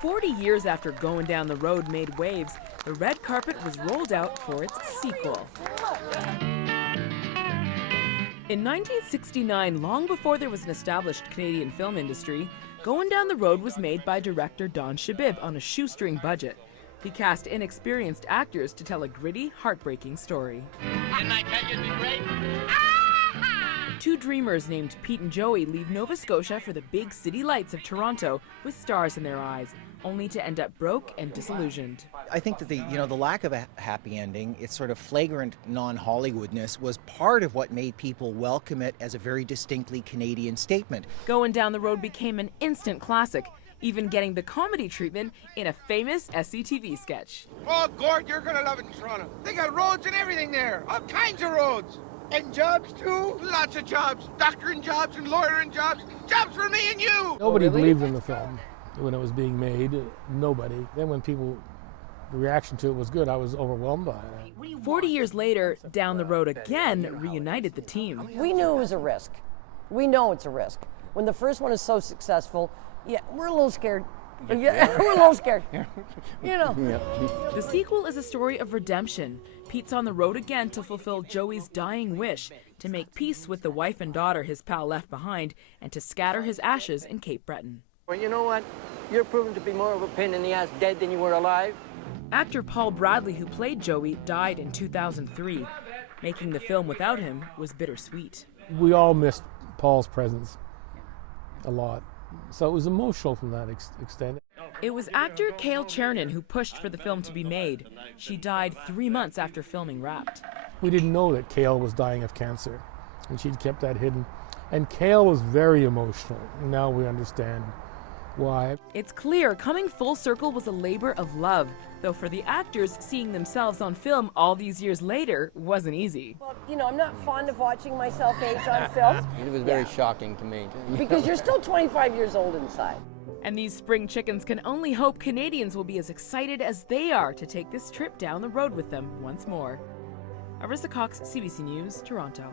40 years after Goin Down the Road made waves, the red carpet was rolled out for its sequel. In 1969, long before there was an established Canadian film industry, Goin Down the Road was made by director Don Shabib on a shoestring budget. He cast inexperienced actors to tell a gritty, heartbreaking story. Didn't I tell you it'd be great? Two dreamers named Pete and Joey leave Nova Scotia for the big city lights of Toronto with stars in their eyes, only to end up broke and disillusioned. I think that the lack of a happy ending, its sort of flagrant non-Hollywoodness, was part of what made people welcome it as a very distinctly Canadian statement. Goin Down the Road became an instant classic, even getting the comedy treatment in a famous SCTV sketch. Oh, Gord, you're gonna love it in Toronto. They got roads and everything there, all kinds of roads. And jobs too, lots of jobs. Doctoring jobs and lawyering jobs. Jobs for me and you. Nobody believed in the film when it was being made. Nobody. Then when the reaction to it was good, I was overwhelmed by it. 40 years later, Down the Road again reunited the team. We knew it was a risk. We know it's a risk. When the first one is so successful, yeah, we're a little scared. Yeah, we're a little scared. You know. The sequel is a story of redemption. Pete's on the road again to fulfill Joey's dying wish to make peace with the wife and daughter his pal left behind and to scatter his ashes in Cape Breton. Well, you know what? You're proven to be more of a pain in the ass dead than you were alive. Actor Paul Bradley, who played Joey, died in 2003. Making the film without him was bittersweet. We all missed Paul's presence a lot. So it was emotional from that extent. It was actor Cale Chernin who pushed for the film to be made. She died 3 months after filming wrapped. We didn't know that Cale was dying of cancer, and she'd kept that hidden. And Cale was very emotional. Now we understand why. It's clear coming full circle was a labor of love, though for the actors, seeing themselves on film all these years later wasn't easy. Well, you know, I'm not fond of watching myself age on film. It was very shocking to me. Because you're still 25 years old inside. And these spring chickens can only hope Canadians will be as excited as they are to take this trip down the road with them once more. Arissa Cox, CBC News, Toronto.